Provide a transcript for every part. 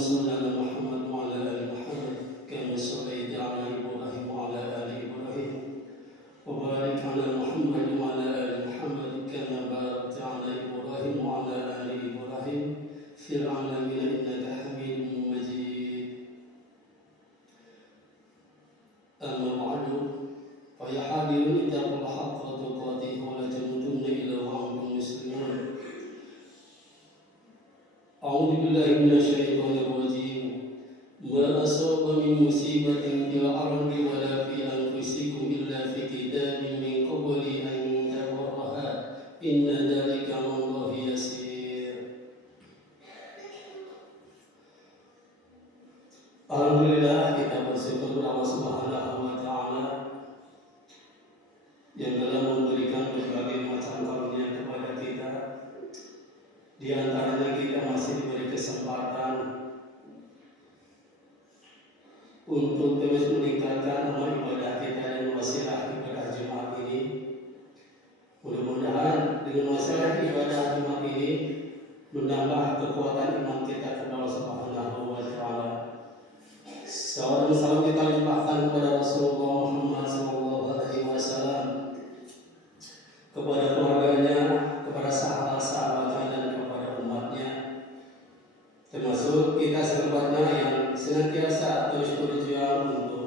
صل على محمد وعلى آل محمد كما صليت على إبراهيم وعلى آل إبراهيم وبارك على محمد وعلى آل محمد كما باركت على إبراهيم وعلى آل إبراهيم في العالمين إنك حميد مجيد. أما بعد فيا حاضرون اتقوا الله حق تقاته ولا تموتن إلا وأنتم مسلمون. أعوذ بالله من الشيطان الرجيم. ما أصاب من مصيبة في الأرض ولا في أنفسكم إلا في كتاب من قبل أن نبرأها إن ذلك على الله يسير. Alhamdulillah, kita bersyukur Allah Subhanahu wa Ta'ala yang telah memberikan berbagai macam karunia kepada kita. Di antaranya kita masih diberi kesempatan untuk terus meningkatkan amal ibadah kita dan wasilah ibadah Jumat ini. Mudah-mudahan dengan wasilah ibadah Jumat ini menambah kekuatan iman kita kepada Allah Subhanahu wa Ta'ala. Salam salam kita limpahkan kepada Rasulullah Muhammad SAW, kepada keluarganya, kepada sahabat-sahabatnya dan kepada umatnya, termasuk kita sekelipatnya yang senantiasa terus berjuang untuk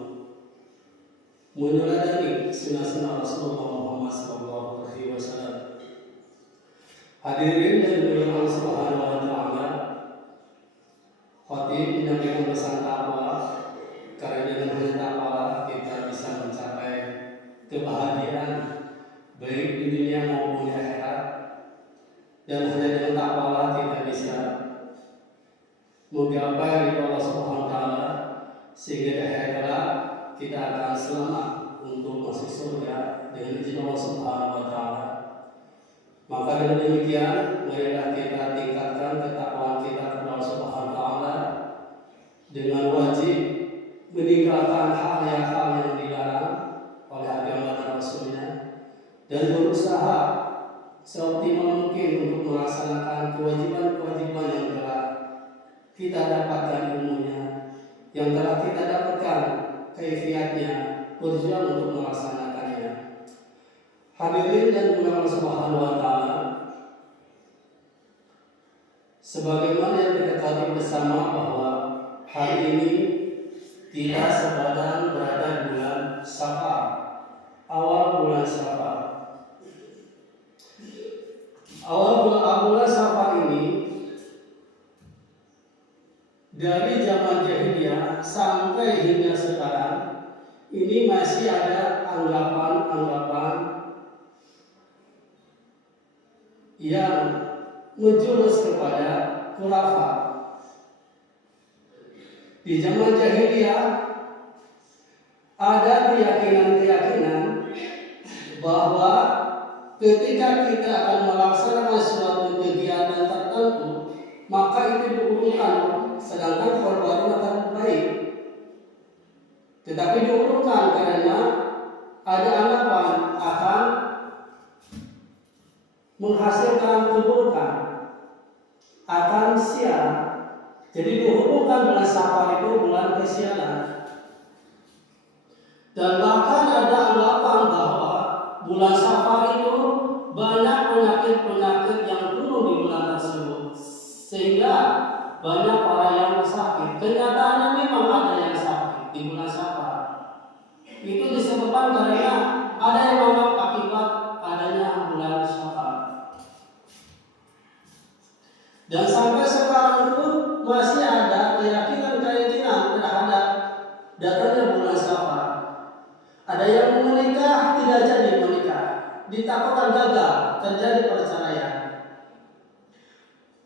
meneladani sunnah-sunnah Rasulullah Muhammad SAW. Hadirin dan dimuliakan Allah Subhanahu wa Ta'ala, khatib menyampaikan pesan takwa, karena dengan hanya takwa kita bisa mencapai kebahagiaan baik di dunia maupun di akhirat, dan hanya dengan takwa kita bisa menggapai ridha Allah Subhanahu wa Ta'ala, sehingga di akhirat kita akan selamat untuk masuk surga dengan izin Allah Subhanahu wa Ta'ala. Maka dengan demikian, marilah kita tingkatkan ketakwaan kita kepada Allah Subhanahu wa Ta'ala dengan wajib meninggalkan hal-hal yang dilarang oleh agama dan Rasulnya, dan berusaha seoptimal mungkin untuk melaksanakan kewajiban-kewajiban yang telah kita dapatkan ilmunya, yang telah kita dapatkan kaifiatnya, berjuang untuk melaksanakannya. Hadirin dan dimuliakan Allah Subhanahu wa Ta'ala, sebagaimana yang kita ketahui bersama bahwa hari ini tidak sebadan berada bulan Safar, awal bulan Safar. Awal bulan Safar ini dari zaman jahiliyah sampai hingga sekarang ini masih ada anggapan-anggapan yang menjurus kepada khurafat. Di zaman jahiliyah ada keyakinan-keyakinan bahwa ketika kita akan melaksanakan suatu kegiatan tertentu, maka itu diurungkan, sedangkan korban akan baik. Tetapi diurungkan karena ada anggapan akan menghasilkan keburukan, akan sial. Jadi dihubungkan bulan Safar itu bulan kesialan. Dan bahkan ada anggapan bahwa bulan Safar itu banyak penyakit-penyakit yang turun di bulan tersebut, sehingga banyak orang yang sakit. Kenyataannya memang ada yang sakit di bulan Safar. Itu disebabkan karena ada yang menganggap akibat adanya bulan Safar. Dan sampai sekarang itu masih ada keyakinan-keyakinan terhadap datangnya bulan Safar. Ada yang menikah tidak jadi menikah, ditakutkan gagal, terjadi perceraian.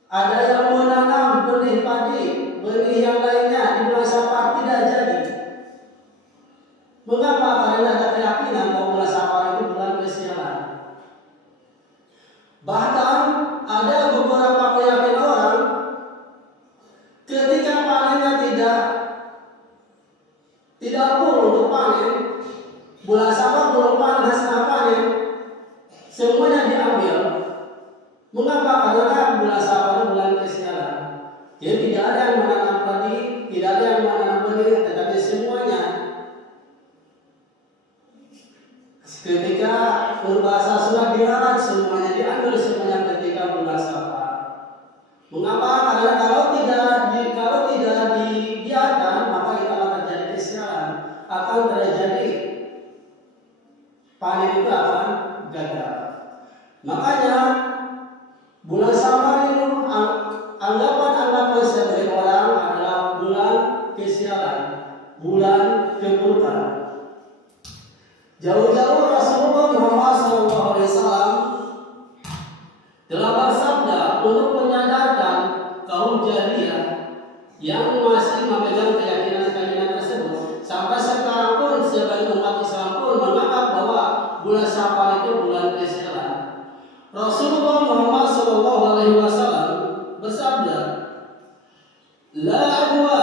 Ada yang menanam benih padi, benih yang lainnya di bulan Safar tidak jadi. Mengapa? Karena ada keyakinan bahwa bulan Safar itu bulan kesialan. Bahkan ada beberapa keyakinan orang ketika panennya tidak full untuk panen, bulan Safar belum panen, hasil panen, semuanya diambil. Mengapa? Karena bulan Safar bulan kesialan. Jadi tidak ada yang menanam padi berbahasa Sunda dilarang semuanya diambil semuanya ketika bulan Safar. Mengapa? Karena kalau tidak dibiarkan maka itu akan terjadi kesialan, akan terjadi panen itu akan gagal. Makanya bulan Safar itu anggapan sebagai orang adalah bulan kesialan, bulan keburukan. Jauh-jauh Rasulullah Muhammad SAW telah bersabda untuk menyadarkan kaum jahiliyah yang masih memegang keyakinan tersebut. Sampai sekarang pun sebagian umat Islam pun menganggap bahwa bulan Safar itu bulan kesialan. Rasulullah Muhammad SAW bersabda, "La adwa,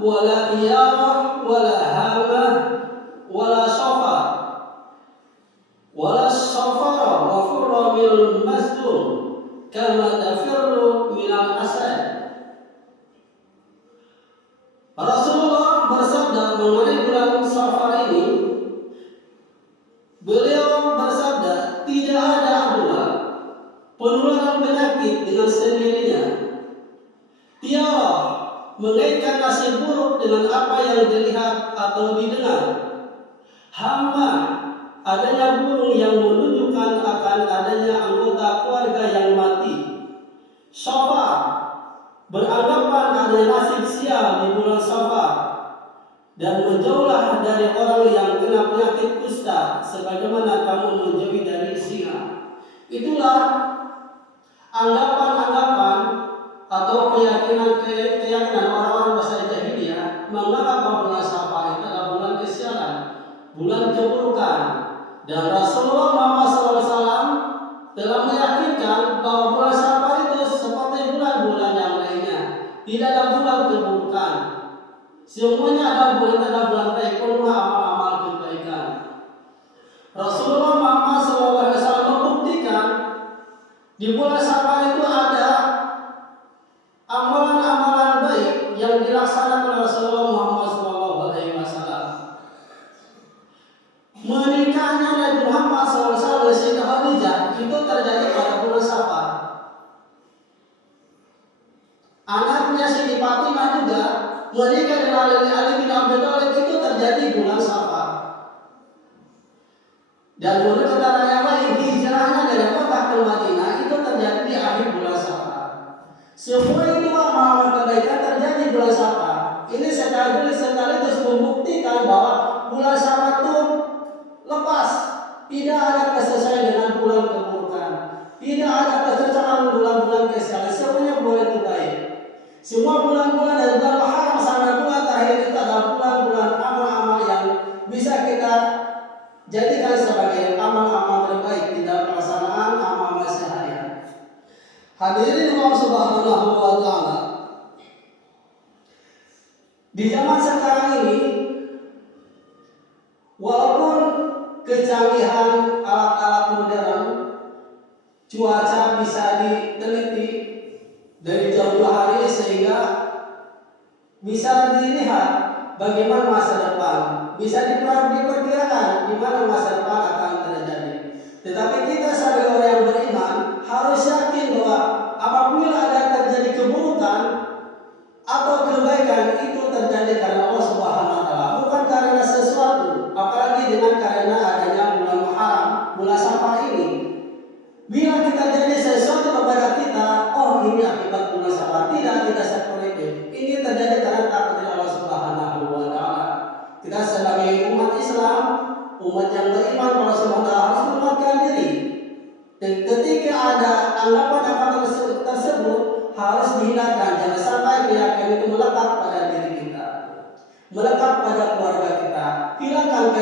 wala iyarah, wala hamah, wala shafar, wala shafara, wa furra minal masdum, kama tafirru minal asad." Rasulullah bersabda mengenai bulan Safar ini, beliau bersabda, tidak ada adwa, penularan penyakit dengan sendirinya, tiara, mengaitkan nasib buruk dengan apa yang dilihat atau didengar, hama, adanya burung yang menunjukkan akan adanya anggota keluarga yang mati, syafar, beranggapan adanya nasib sial di bulan Safar, dan menjauhlah dari orang yang kena penyakit kusta sebagaimana kamu menjauhi dari singa. Itulah anggapan-anggapan atau keyakinan orang-orang masa jahiliyah menganggap bahwa bulan Safar itu adalah bulan kesialan, bulan keburukan. Dan Rasulullah Muhammad SAW telah meyakinkan bahwa bulan Safar itu seperti bulan-bulan yang lainnya, tidak ada bulan keburukan. Semuanya adalah bulan baik, penuh amal-amal kebaikan. Rasulullah Muhammad SAW membuktikan di bulan Safar itu ada amalan-amalan baik yang dilaksanakan oleh Rasulullah Muhammad SAW. Menikahnya Nabi Muhammad SAW dengan Sayyidah Khadijah itu terjadi pada bulan Safar. Anaknya Siti Fatimah juga menikah dengan Ali bin Abi Thalib itu terjadi bulan Safar. Dan menurut keterangan yang lain, hijrahnya dari Mekah ke Madinah itu terjadi di akhir bulan Safar. Semua itu amalan kebaikan terjadi di bulan Safar. Ini sekaligus membuktikan bahwa bulan Safar itu lepas, tidak ada kesesuaian dengan bulan keburukan, tidak ada kesesuaian bulan-bulan kesialan. Semuanya bulan itu baik. Semua bulan-bulan dan bulan Muharram sampai bulan terakhir itu adalah bulan-bulan amal-amal yang bisa kita jadikan sebagai amal-amal terbaik di dalam pelaksanaan amal-amal seharian. Hadirin Allah Subhanahu wa Ta'ala, di zaman sekarang ini, walaupun kecanggihan alat-alat modern, cuaca bisa diteliti dari jauh hari sehingga bisa dilihat bagaimana masa depan, bisa diperkirakan di mana masa depan akan terjadi. Tetapi kita sebagai orang yang beriman harus yakin bahwa apabila ada terjadi keburukan atau kebaikan itu terjadi karena Allah Subhanahu wa Ta'ala, bukan karena sesuatu, apalagi dengan karena adanya bulan Muharram, bulan Safar ini. Bila kita jadi sesuatu kepada kita, oh ini akibat bulan Safar, tidak seperti itu. Ini terjadi karena takdir Allah Subhanahu wa Ta'ala. Kita sebagai umat Islam, umat yang beriman kepada Allah Subhanahu wa Ta'ala harus menguatkan diri. Dan ketika ada anggapan tersebut harus dihindarkan. Jangan sampai keyakinan itu melekat pada diri kita, melekat pada keluarga kita. Hilangkan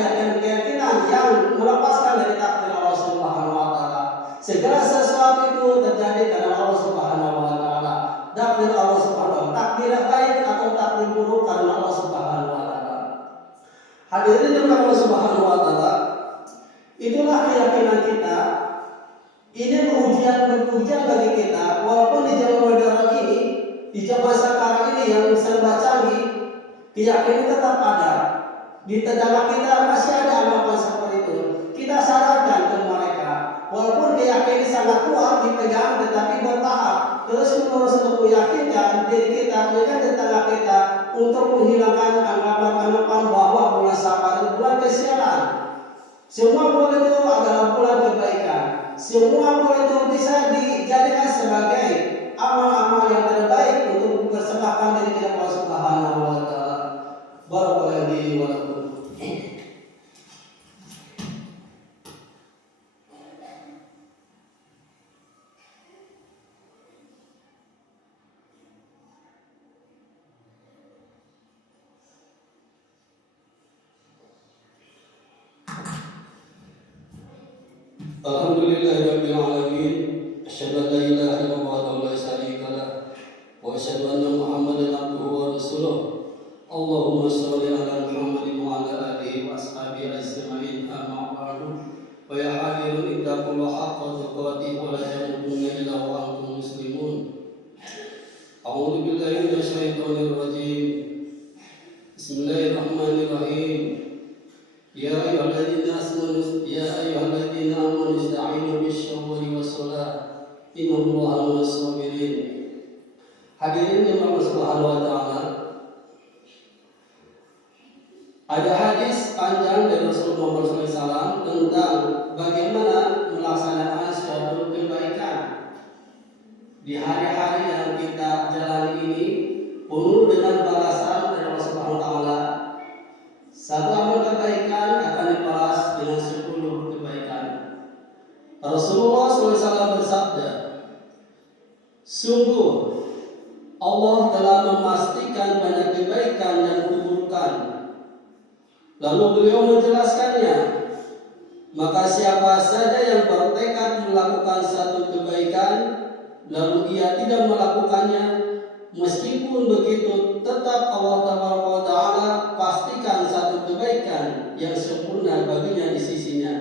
keyakinan yang melepaskan dari takdir Allah Subhanahu wa Ta'ala. Segala sesuatu itu terjadi karena Allah Subhanahu wa Ta'ala. Takdir Allah Subhanahu wa Ta'ala, takdir baik atau takdir buruk karena Allah Subhanahu wa Ta'ala. Hadirin yang Allah Subhanahu wa Ta'ala, itulah keyakinan kita. Ini ujian bagi kita, walaupun di zaman modern ini, di zaman sekarang ini yang serba canggih, keyakinan tetap ada. Di dalam kita masih ada anggapan seperti itu. kita sarankan ke mereka, walaupun keyakinan sangat kuat dipegang, tetapi bertahap terus menerus untuk meyakinkan diri kita, meyakinkan tetangga kita untuk menghilangkan anggapan-anggapan bahwa bulan Safar itu bulan kesialan. Semua bulan itu adalah bulan kebaikan. Semua bulan itu bisa dijadikan sebagai amal-amal yang terbaik untuk mempersembahkan diri kita kepada Subhanahu wa Ta'ala. Barakallahu li wa lakum. Alhamdulillahirabbil alamin. Asyhadu an la ilaha illallah wa la syarika lah. Wa asyhadu anna Muhammadan abduhu wa rasuluh. Allahumma shalli ala Muhammadin wa ala alihi wa ashabihi ajma'in. Amma ba'du. Wa ya hadirun ittaqullaha haqqa tuqatih wa la tamutunna illa wa antum muslimun. A'udzu billahi minasy syaithanir rajim. Bismillahirrahmanirrahim. Ya ayyuhalladzina amanu ista'inu bish-shawri was-shalah innallaha ma'as-sabirin. Hadirin yang Allah Subhanahu wa Ta'ala, ada hadis panjang dari Rasulullah SAW tentang bagaimana melaksanakan suatu kebaikan di hari-hari yang kita jalani ini, penuh dengan balasan dari Allah Subhanahu wa Ta'ala. Satu amal kebaikan akan dibalas dengan 10 kebaikan. Rasulullah SAW bersabda, sungguh Allah telah memastikan banyak kebaikan dan keburukan. Lalu beliau menjelaskannya, maka siapa saja yang bertekad melakukan satu kebaikan, lalu ia tidak melakukannya, meskipun begitu tetap Allah Ta'ala pastikan satu kebaikan yang sempurna baginya di sisinya.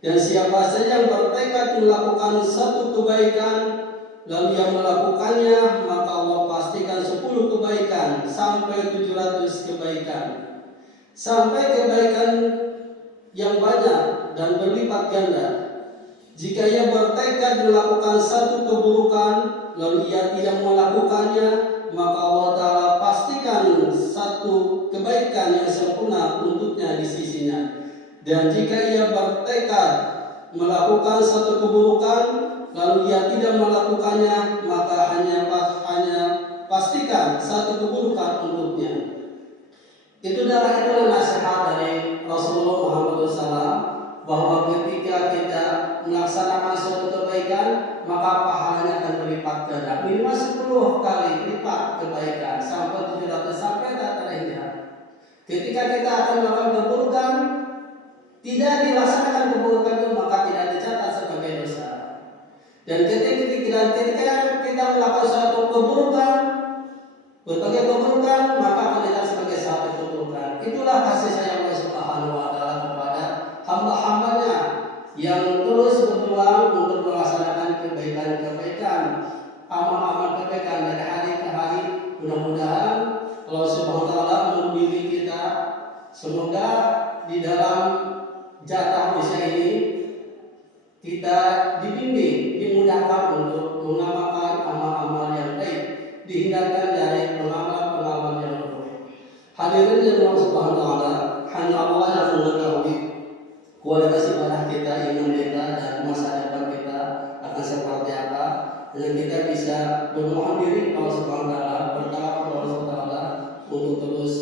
Dan siapa saja yang bertekad melakukan satu kebaikan, lalu ia melakukannya, maka Allah pastikan 10 kebaikan sampai 700 kebaikan. Sampai kebaikan yang banyak dan berlipat ganda. Jika ia bertekad melakukan satu keburukan, lalu ia tidak melakukannya, maka Allah Ta'ala pastikan satu kebaikan yang sempurna untuknya di sisinya. Dan jika ia bertekad melakukan satu keburukan, lalu ia tidak melakukannya, maka hanya pastikan satu keburukan untuknya. Itulah nasihat dari Rasulullah Muhammad SAW, bahwa ketika kita melaksanakan suatu kebaikan, maka pahalanya akan berlipat ganda, minimal 10 kali lipat kebaikan sampai 700 sampai tak terhingga. Ketika kita akan melakukan keburukan, tidak dilaksanakan keburukan itu, maka tidak dicatat sebagai dosa. Dan ketika kita melakukan suatu keburukan, berbagai keburukan, maka akan dicatat sebagai satu keburukan. Itulah kasih sayang Allah Subhanahu wa Ta'ala kepada hamba-hambanya yang terus berjuang untuk melaksanakan kebaikan-kebaikan, amal-amal kebaikan dari hari ke hari. Mudah-mudahan Allah Subhanahu wa Ta'ala membimbing kita. Semoga di dalam jatah usia ini kita dibimbing, dimudahkan untuk mengamalkan amal-amal yang baik, dihindarkan dari pengamal-pengamal yang buruk. Hadirin yang Allah Subhanahu wa Ta'ala, hanya Allah yang mengetahui kualitas ibadah kita, iman kita, dan masa depan kita akan seperti apa. Dan kita bisa bermohon diri kepada Allah Subhanahu wa Ta'ala, bertawakal kepada Allah Subhanahu wa Ta'ala untuk terus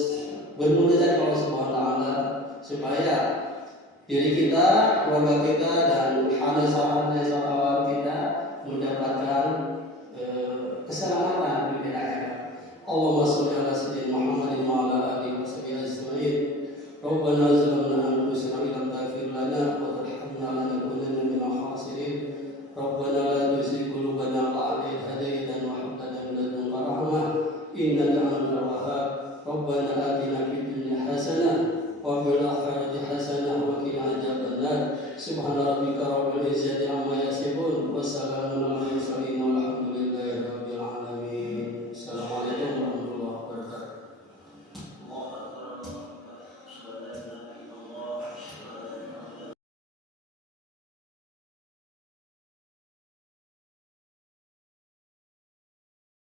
bermunajat kepada Allah Subhanahu wa Ta'ala, supaya diri kita, keluarga kita, dan sahabat-sahabat kita mendapatkan keselamatan di akhirat. Allahumma shalli ala sayyidina Muhammadin wa ala alihi wa sahbihi ajma'in. Rabbana zalamna anfusana wa lam taghfir lana wa tarhamna lanakunanna minal khasirin. Rabbana la tuzigh qulubana ba'da idh hadaytana wa hab lana min ladunka rahmah innaka antal wahhab. Rabbana atina fid dunya hasanah wa fil akhirati hasanah wa qina adzabannar. Subhana rabbika rabbil izzati amma yasifun wa salamun